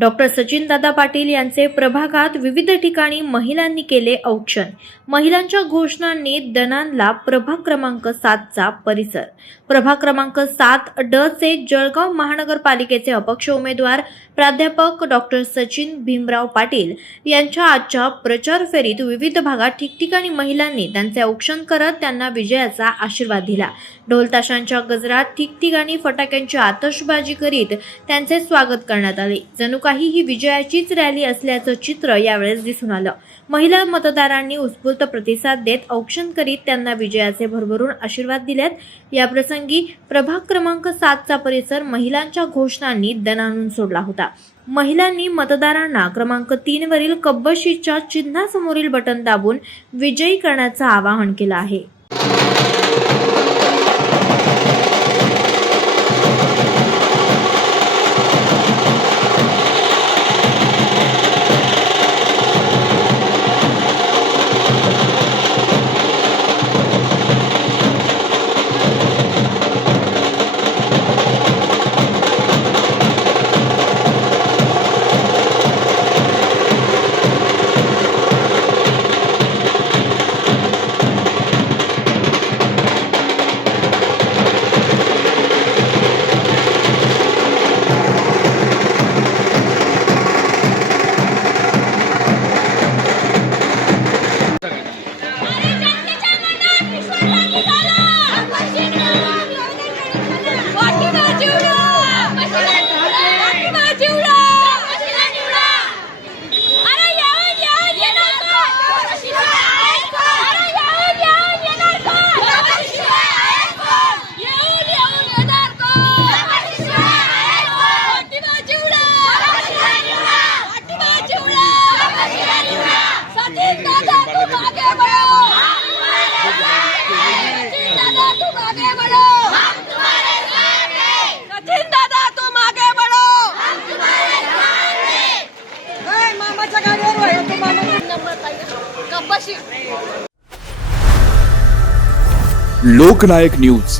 Doctor सचिनदादा Patil यांचे प्रभागात विविध ठिकाणी महिलांनी केले औक्षण. महिलांच्या घोषणांनी दणाणला प्रभाग क्रमांक 7चा परिसर. प्रभाग क्रमांक 7 चे जळगाव महानगरपालिकेचे अपक्ष उमेदवार प्राध्यापक डॉक्टर सचिन भीमराव पाटील यांच्या आजच्या प्रचार फेरीत विविध भागात ठिकठिकाणी महिलांनी त्यांचे औक्षण करत त्यांना विजयाचा आशीर्वाद दिला. ढोल ताशांच्या गजरात ठिकठिकाणी फटाक्यांची आतषबाजी करीत त्यांचे स्वागत करण्यात आले. जणू काही ही विजयाचीच रॅली असल्याचं चित्र यावेळेस दिसून आलं. महिला मतदारांनी उत्स्फूर्त प्रतिसाद देत औक्षण करीत त्यांना विजयाचे भरभरून आशीर्वाद दिलेत. याप्रसंगी प्रभाग क्रमांक 7चा परिसर महिलांच्या घोषणांनी दणाणून सोडला होता. महिलांनी मतदारांना क्रमांक 3 वरील कब्बशीच्या चिन्हासमोरील बटन दाबून विजयी करण्याचं आवाहन केलं आहे. लोकनायक न्यूज